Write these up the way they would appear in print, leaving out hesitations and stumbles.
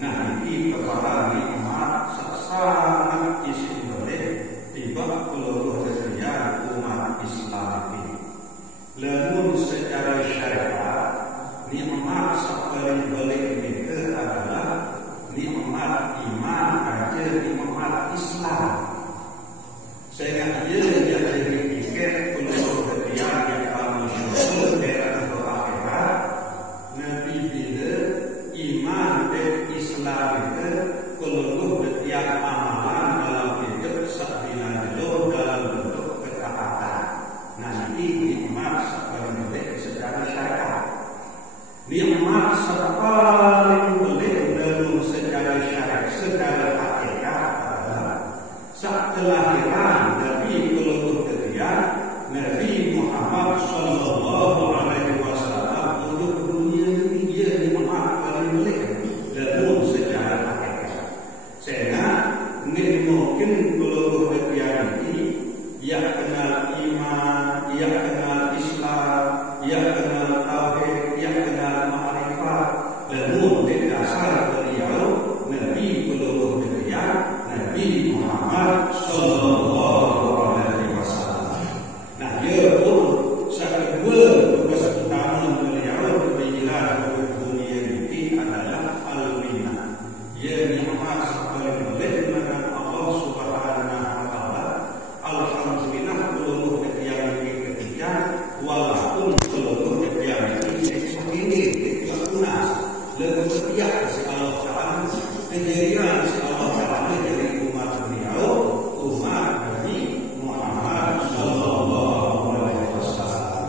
Nah, setiap si Allah Ta'ala kejadian si Allah Ta'ala dari umat beliau, umat Nabi Muhammad Sallallahu Alaihi Wasallam.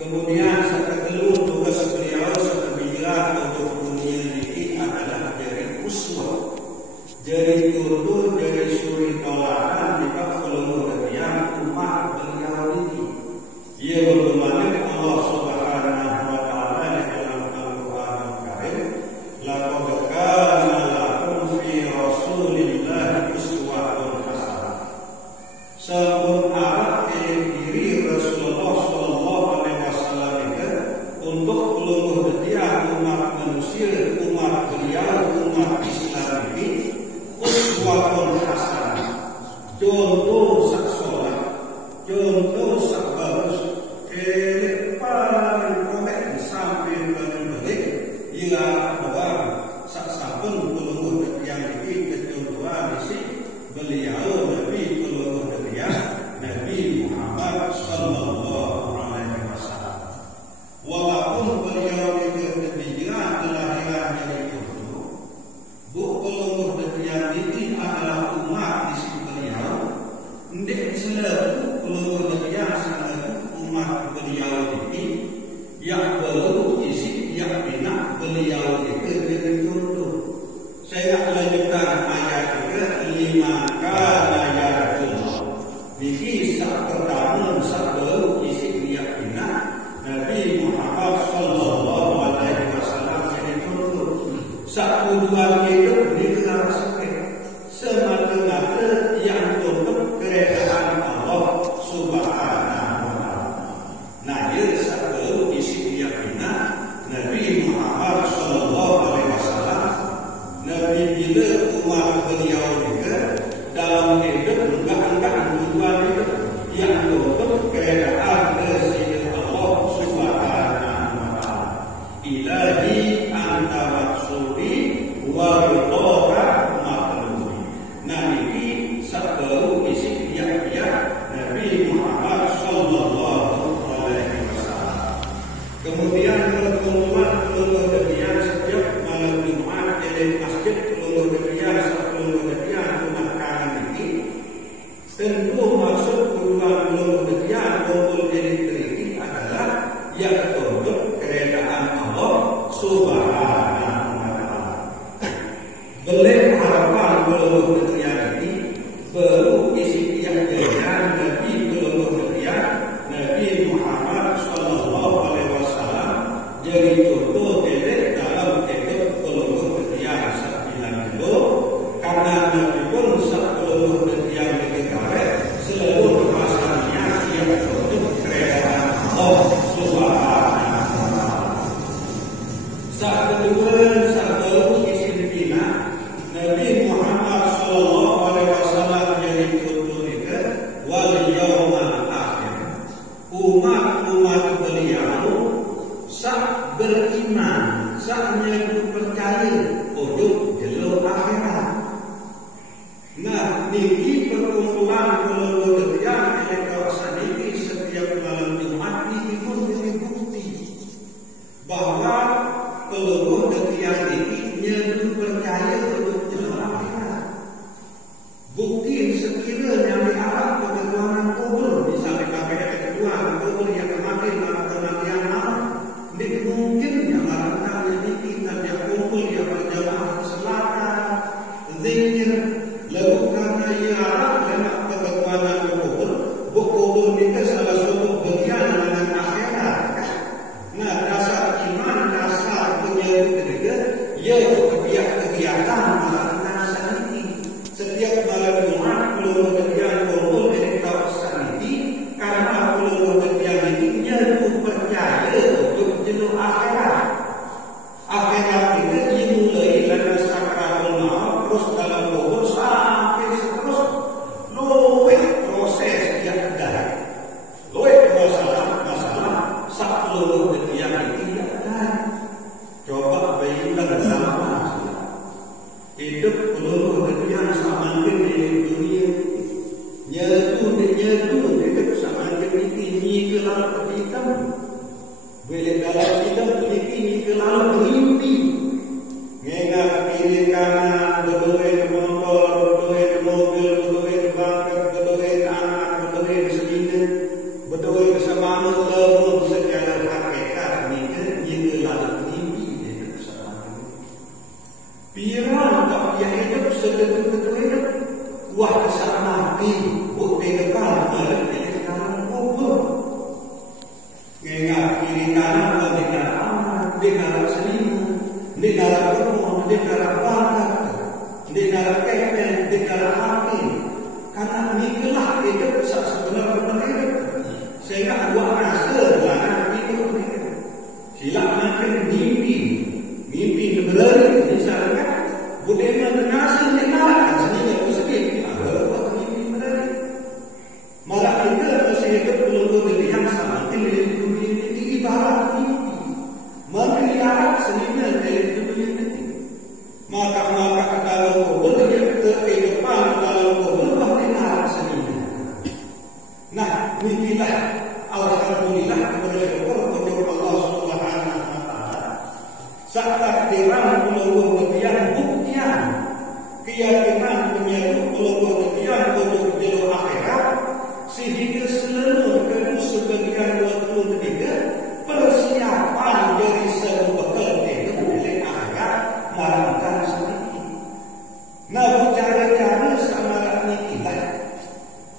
Kemudian kedua tugas beliau sebagai untuk dunia ini adalah dari uswah, jadi contoh, jadi suri toladan di seluruh yang umat beliau ini. Ia berfirman Allah Subhanahu wa Ta'ala di dalam Al-Quran Al-Karim, laqad kana lakum fi Rasulillah uswatun hasanah. Sebelum Arab diri Rasulullah Sallallahu Alaihi Wasallam itu untuk seluruh umat manusia, umat beliau, umat Islam ini uswatun hasanah, contoh sak solat, contoh sak bagus, paling korek sampai paling balik, ia bahwa sak sampun seluruh yang ini kecontohan isi beliau Nabi seluruh Nabi Muhammad Sallallahu Alaihi Wasallam. Walaupun beliau itu kebijakan kelahiran dari itu, seluruh dunia ini adalah umat di sisi beliau. Ndek seluruh dunia sangat umat beliau ini yang baru isi yang bina beliau itu dengan contoh. Saya lanjutkan ayat ke-5 ayat Niki sak pertama sak baru isi yang bina Nabi Muhammad Sallallahu Alaihi Wasallam jadi contoh. Sak tujuan hidup digelar semata-mata yang untuk kerajaan Allah Subhanahu wa Ta'ala. Nah, ia satu isi keyakinan Nabi Muhammad Sallallahu Alaihi Wasallam. Nabi bila umat beliau juga dalam hidup enggak tujuan itu yang untuk kerajaan Allah Subhanahu wa Ta'ala. Ilahi anta maksudi wa ridha matlumi. Nah, ini satu isi keyakinan Nabi Muhammad Sallallahu Alaihi Wasallam. Kemudian pertemuan seluruh dunia setiap malam Jumat di masjid seluruh dunia umat kami ini tentu maksud tujuan seluruh dunia kumpul ini adalah yang untuk kerajaan Allah Subhanahu wa Ta'ala. Boleh harapan seluruh dunia ini baru isi yang jalan Nabi seluruh dunia Nabi Muhammad Sallallahu Alaihi Wasallam jadi contoh dedek dalam hidup seluruh dunia sembilan itu, karena Nabi pun seluruh dunia negara seluruh masalahnya yang untuk kerajaan Allah Subhanahu wa Ta'ala. Saat kedua satu isi dina Nabi Muhammad Sallallahu Alaihi Wasallam jadi contoh itu wal yaumal akhir. Umat beliau sak beriman, sak menjadi percaya untuk jelur akhirat. Nah, niki perkumpulan seluruh dunia di kawasan ini setiap malam Jumat ini pun menjadi bukti bahwa seluruh dunia ini menjadi percaya untuk jelur akhirat. Bukti sekiranya di alam kebetulan kubur, misalnya KPR kedua, kubur yang kematian malam, ini mungkin yang barangkali ini kita yang kumpul yang berjamaah ke selatan, zikir, lalu karena ia alam dengan kebetulan kubur ini salah satu bagian dengan akhirat. Nah, dasar iman, dasar penyeluk ketiga, yaitu kegiatan malam dasar ini. Setiap malam Jumat seluruh bagian kumpul di kawasan ini karena seluruh bagian ini nyatu percaya untuk jenuh akhirat. Akhirat itu dimulai dari sakratul maut terus dalam kubur sampai seterus luwih proses yang ada. Luwih masalah seluruh bagian ini ada. Coba bayangkan sama hidup seluruh dunia sama di dunia nyatu hidup sama ini ke lalu hitam bila dalam hitam ini ke lalu berhenti Pirang tak dia hidup sedetik-detik hidup. Wah saat mati, bukti depan berada di dalam kubur. Ingat kiri kanan di dalam aman, di dalam selima, di dalam kebun, di dalam badak, di dalam keten, di dalam hati. Karena inilah hidup sebenarnya hidup. Sehingga buat rasa dalam hidup ini. Sila makin mimpi berlari misalkan budaya menasa mengarahkan sendiri itu sedih buat mimpi berlari. Malah kita masih hidup belum yang sama ini ibarat mimpi melihat sendiri dari dunia ini. Maka dalam kubur kehidupan dalam kubur mengarah sendiri. Nah, inilah alhamdulillah kepada syukur Allah Subhanahu wa taala. Saat takdiran peluru kebian buktian keyakinan menyatu peluru kebian untuk jalur akhirat sehingga seluruh sebagian waktu ketiga persiapan dari sebuah bekal milik akhirat melakukan sendiri. Nah, cara-cara sama inilah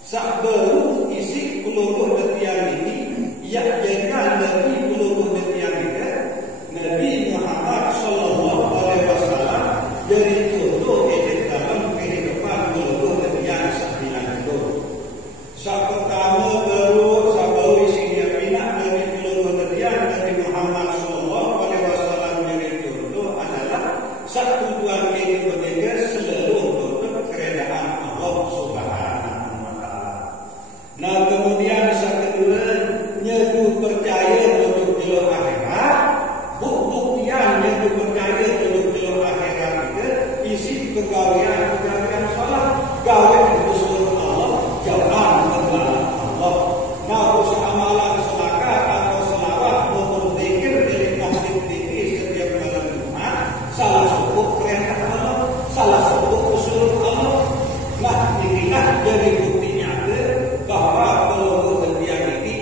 saat baru isi peluru kebian ini yang jangan dari peluru kebian ini Nabi Muhammad Sallallahu Alaihi Wasallam dari contoh ini dalam kehidupan peluru kebian sembilan itu. Saat pertama baru isinya bina dari peluru kebian Nabi Muhammad Sallallahu Alaihi Wasallam dari contoh adalah satu tujuan kehidupan kita seluruh untuk kerajaan Allah Subhanahu Wa Taala. Nah kemudian saat kedua nyedu percaya untuk jalur akhirat. Buktian yang dipercaya untuk jalur akhirat itu isi pegawaian salat, gawe usul Allah, jalan kepada Allah. Nah, usaha amalan selaka atau selawat maupun zikir dari masjid tinggi setiap malam Jumat, salah satu perintah Allah, salah satu usul Allah. Nah, inilah dari buktinya bahwa peluru kebian ini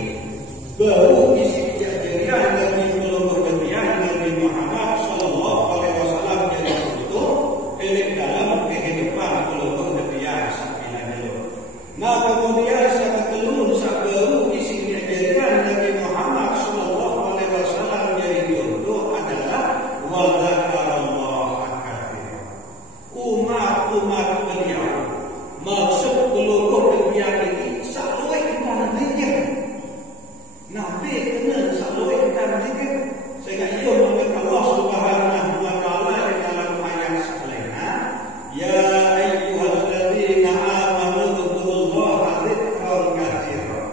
baru isi kejadian dari peluru kebian Nabi Muhammad Sallallahu Alaihi Wasallam jadi itu elik dalam kehidupan peluru kebian sembilan itu. Nah kemudian saat telur saat baru isi kejadian Nabi Muhammad Sallallahu Alaihi Wasallam jadi itu adalah wadzkarallah katsiran. Umat beliau maksud peluru kebian ini selalu kita zikir. Nabi kena selalu kita zikir. Sehingga ia menurut Allah Subhanahu wa taala di dalam ayat sebelumnya, ya ayyuhalladzina amanu dzkurullaha dzikran katsiran.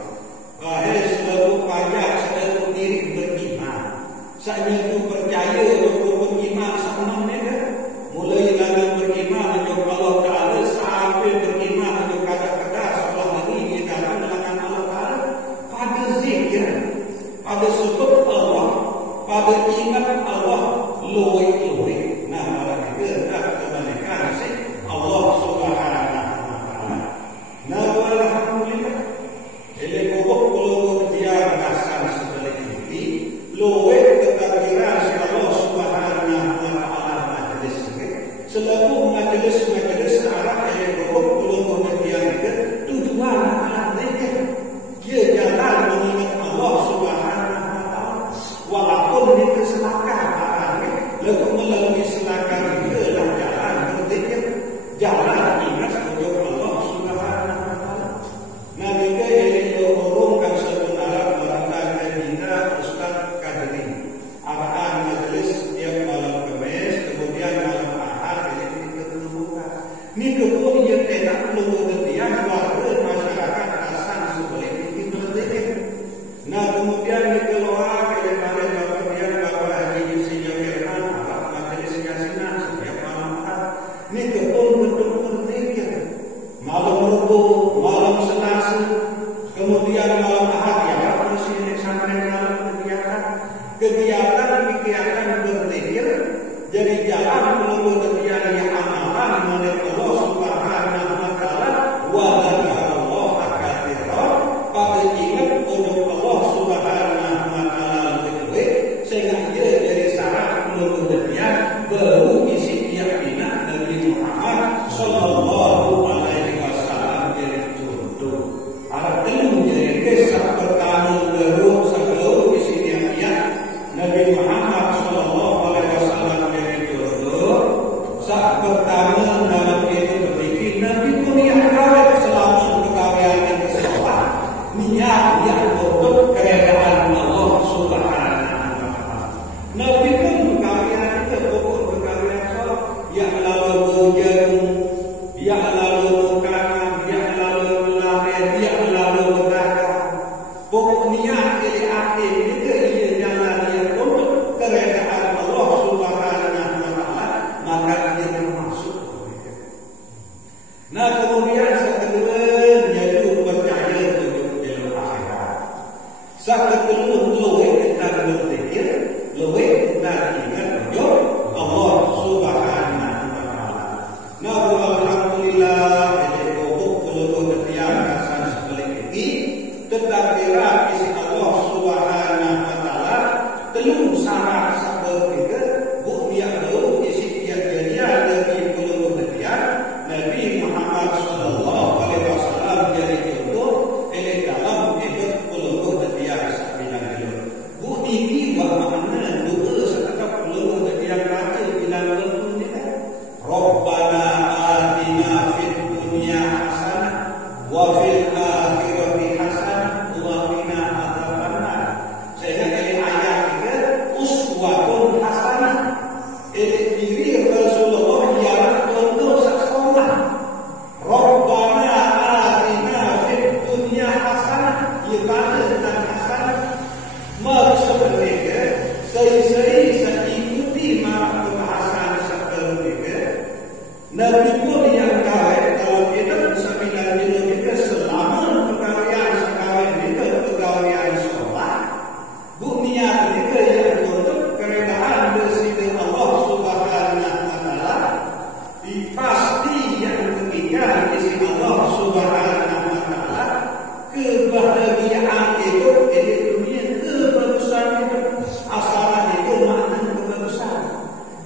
Wahai seluruh pajak seluruh diri beriman. Saya itu percaya untuk beriman sama mereka. Mulai dari beriman untuk Allah Taala sampai beriman untuk kata-kata setelah ini di dalam dengan Allah Taala pada zikir, pada sebut Allah, pada ingat Allah luwe-luwe. Nah, pada kita kebalikan sih Allah Subhanahu wa taala. Nah, alhamdulillah. Jadi kubuk peluru dia rasakan seperti ini. Luwe ketakdiran si Allah Subhanahu wa taala majelis ini. Selaku majelis arah dari kubuk peluru dia itu tujuan adalah zikir. Dia jalan mengingat Allah Subhanahu wa taala. Walaupun itu selaka lalu melalui selaka itu adalah jalan berzikir, jalan ingat untuk Allah Subhanahu wa taala. Nah, jika ini diurungkan sebenarnya melakukan kita Ustaz Kadri arahan majelis setiap malam Kamis, kemudian malam Ahad ini diketemukan. Ini kemudian tidak perlu kemudian warga masyarakat asal sebagai ini berzikir. Nah, kemudian dikeluarkan daripada kemudian Bapak Haji Yusri Firman arah majelis yasinan setiap malam Ahad. Ini betul-betul berzikir. Malam Rabu, malam Selasa, kemudian malam Ahad ya bersih sampai malam kegiatan berzikir jadi jalan menuju kegiatan yang amalan menurut Allah Subhanahu wa taala wa dzkarallah katsiran pada ingat untuk Allah Subhanahu wa taala lebih sehingga dia dari syarat menuju kegiatan baru isi keyakinan sallallahu alaihi wasallam jadi contoh. Ada telunya kisah pertama dulu sebelum di sini ya Nabi Muhammad sallallahu alaihi wasallam jadi contoh. Saat pertama dalam itu berdiri Nabi pun diangkat selama perkawin yang keseluruhan niat yang untuk keredaan Allah Subhanahu wa taala. Nabi pun perkawin itu pokok perkawin sholat yang lalu berjalan, yang lalu berkanan, yang lalu berlari, yang lalu berdagang. Pokok niat dari akhir itu ia jalan yang untuk keredaan Allah Subhanahu wa taala, maka dia termasuk. Nah kemudian sekedua yaitu percaya dalam akhirat. Sekedua lebih kita berpikir, lebih kita ingat bahawa Allah Subhanahu wa taala. Nah alhamdulillah jadi pokok ketiak kesan sebalik ini tetapi isi Allah Subhanahu wa taala telung syarat seperti bu dia dulu isi dia jadian dari puluh ketiak Nabi Muhammad sallallahu alaihi wasallam jadi contoh dalam hidup puluh ketiak sabina dulu. Bu ini bagaimana dua sekitar puluh ketiak raja bilang betul ni kan. Rabbana atina fid dunya hasanah wa fil akhirati hasanah wa qina adzabannar. Saya dari ayat ini uswatun hasanah. Diri Rasulullah yang contoh sekolah. Rabbana atina fid dunya hasanah, ibadah dan hasanah. Maksud mereka saya ikuti marah pembahasan seperti itu. Nabi pun yang kaya dalam hidup sembilan mereka selama pegawaian sekawin mereka pegawaian sholat. Buktinya mereka yang untuk keredaan bersih Allah Subhanahu wa taala pasti yang ketiga isi Allah Subhanahu wa taala kebahagiaan itu di dunia kebagusan itu asalnya itu makna kebagusan.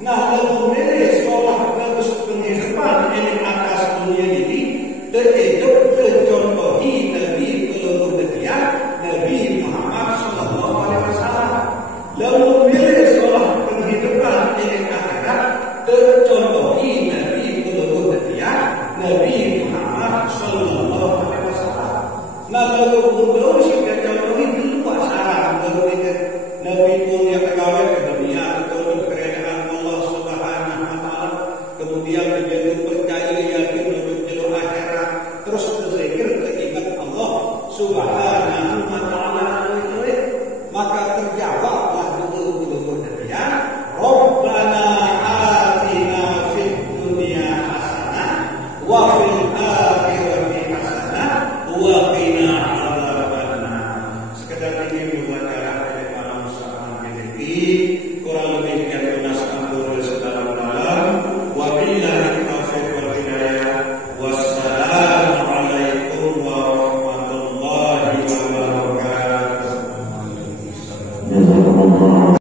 Nah kalau mereka sekolah bagus penghidupan ini atas dunia ini